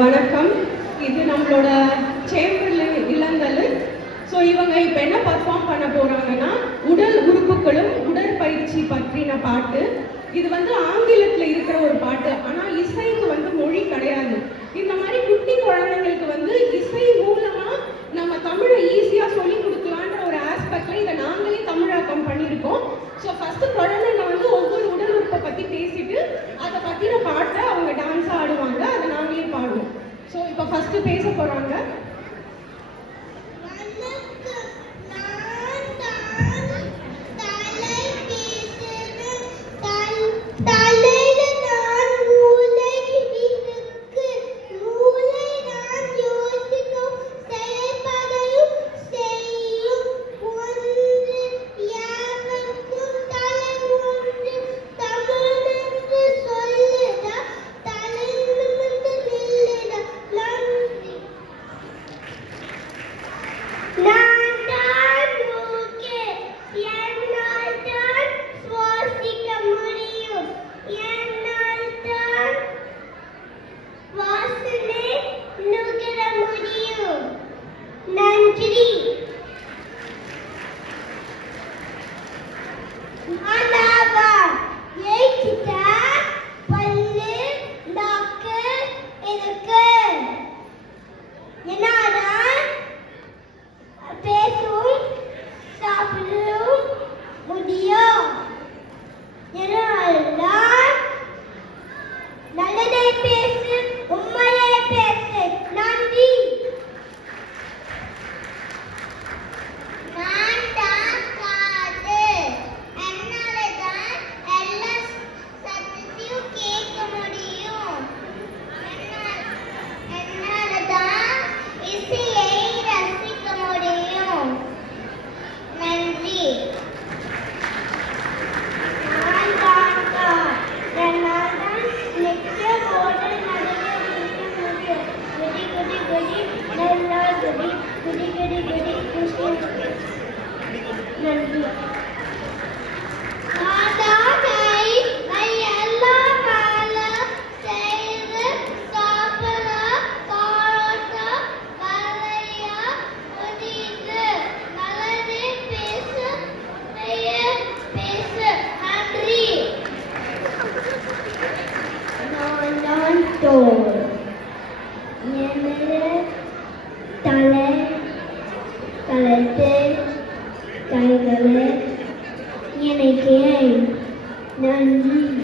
வணக்கம். இது நம்மளோட சேம்பர்ல இளங்கல். ஸோ இவங்க இப்போ என்ன பர்ஃபார்ம் பண்ண போறாங்கன்னா உடல் உறுப்புகளும் உடற்பயிற்சி பற்றின பாட்டு. இது ஆங்கிலத்தில் இருக்கிற ஒரு பாட்டு, ஆனால் இசைக்கு மொழி கிடையாது. இந்த மாதிரி குட்டி குழந்தைங்களுக்கு இசை மூலமா நம்ம தமிழை ஈஸியாக சொல்லி கொடுக்கலான்ற ஒரு ஆஸ்பெக்ட்ல இதை நாங்களே தமிழாக்கம் பண்ணியிருக்கோம். ஸோ ஃபர்ஸ்ட் குழந்தைங்க ஒவ்வொரு உடல் உறுப்பை பற்றி பேசிட்டு அதை பற்றின பாட்டை அவங்க டான்ஸாக ஆடுவாங்க, அதை நாங்களே பாடுவோம். ஸோ இப்போ ஃபர்ஸ்ட் பேச போறாங்க. எனக்கு நன்றி.